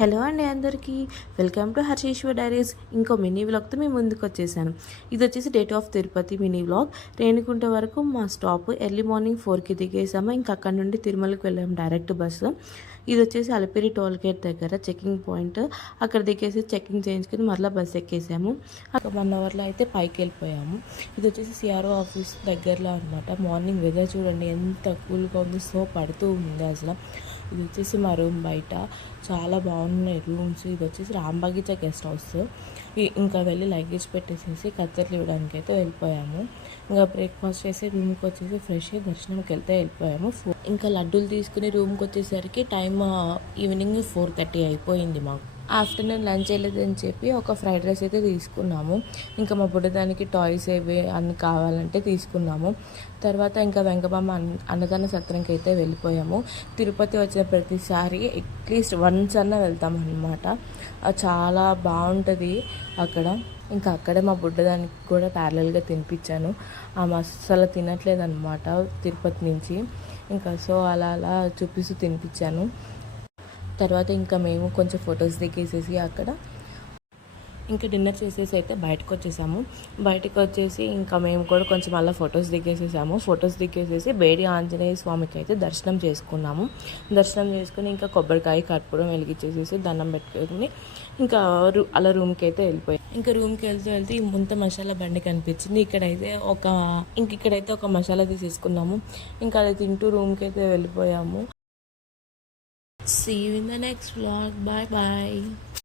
Hello అండి అందరికీ welcome to హర్షేశ్వర్ diaries. ఇంకో మినీ వ్లాగ్తో మేము ముందుకు వచ్చేసాను. ఇది వచ్చేసి date of Tirupati mini vlog. Renigunta వరకు మా స్టాప్ ఎర్లీ మార్నింగ్ 4కి దిగేసాము. ఇంకా అక్కడ నుండి తిరుమలకి వెళ్ళాము డైరెక్ట్ బస్సు. ఇది వచ్చేసి అలిపిరి టోల్ గేట్ దగ్గర చెకింగ్ పాయింట్. అక్కడ దిగేసి చెకింగ్ చేయించుకుని మరలా బస్సు ఎక్కేసాము. అక్కడ 1 అవర్లో అయితే పైకి వెళ్ళిపోయాము. ఇది వచ్చేసి సిఆర్ఓ ఆఫీస్ దగ్గరలో అనమాట. మార్నింగ్ వెదర్ చూడండి ఎంత కూల్గా ఉంది, సో పడుతూ ఉంది అసలు. ఇది వచ్చేసి మా రూమ్ బయట చాలా బాగున్నాయి రూమ్స్. ఇది వచ్చేసి రాంబాగిచా గెస్ట్ హౌస్. ఇంకా వెళ్ళి లగేజ్ పెట్టేసేసి కత్తెర్లు ఇవ్వడానికి అయితే వెళ్ళిపోయాము. ఇంకా బ్రేక్ఫాస్ట్ చేసి రూమ్కి వచ్చేసి ఫ్రెష్ అయ్యి దర్శనంకి వెళ్ళిపోయాము. ఇంకా లడ్డూలు తీసుకుని రూమ్కి వచ్చేసరికి టైం ఈవినింగ్ 4:30 అయిపోయింది మాకు. ఆఫ్టర్నూన్ లంచ్ వెళ్ళేదని చెప్పి ఒక ఫ్రైడ్ రైస్ అయితే తీసుకున్నాము. ఇంకా మా బుడ్డదానికి టాయ్స్ ఏవి అన్ని కావాలంటే తీసుకున్నాము. తర్వాత ఇంకా వెంకబామ్మ అన్నదాన సత్రంకి అయితే వెళ్ళిపోయాము. తిరుపతి వచ్చిన ప్రతిసారి అట్లీస్ట్ వన్స్ అన్న వెళ్తాం అన్నమాట. చాలా బాగుంటుంది అక్కడ. ఇంకా అక్కడే మా బుడ్డదానికి కూడా ప్యారలల్గా తినిపించాను. ఆ మసాలా తినట్లేదన్నమాట తిరుపతి నుంచి. ఇంకా సో అలా అలా చూపిస్తూ తినిపించాను. తర్వాత ఇంకా మేము కొంచెం ఫొటోస్ దిగేసేసి అక్కడ ఇంకా డిన్నర్ చేసేసి అయితే బయటకు వచ్చేసాము. బయటకు వచ్చేసి ఇంకా మేము కూడా కొంచెం అలా ఫొటోస్ దిగేసేసి బేడి ఆంజనేయ స్వామికి అయితే దర్శనం చేసుకున్నాము. దర్శనం చేసుకుని ఇంకా కొబ్బరికాయ కర్పూరం వెలిగించేసేసి దండం పెట్టుకుని ఇంకా అలా రూమ్కి అయితే వెళ్ళిపోయాం. ఇంకా రూమ్కి వెళ్తూ ఈ ముంత మసాలా బండి కనిపించింది. ఇక్కడైతే ఒక మసాలా తీసేసుకున్నాము. ఇంకా అది తింటూ రూమ్కి అయితే వెళ్ళిపోయాము. See you in the next vlog. Bye bye.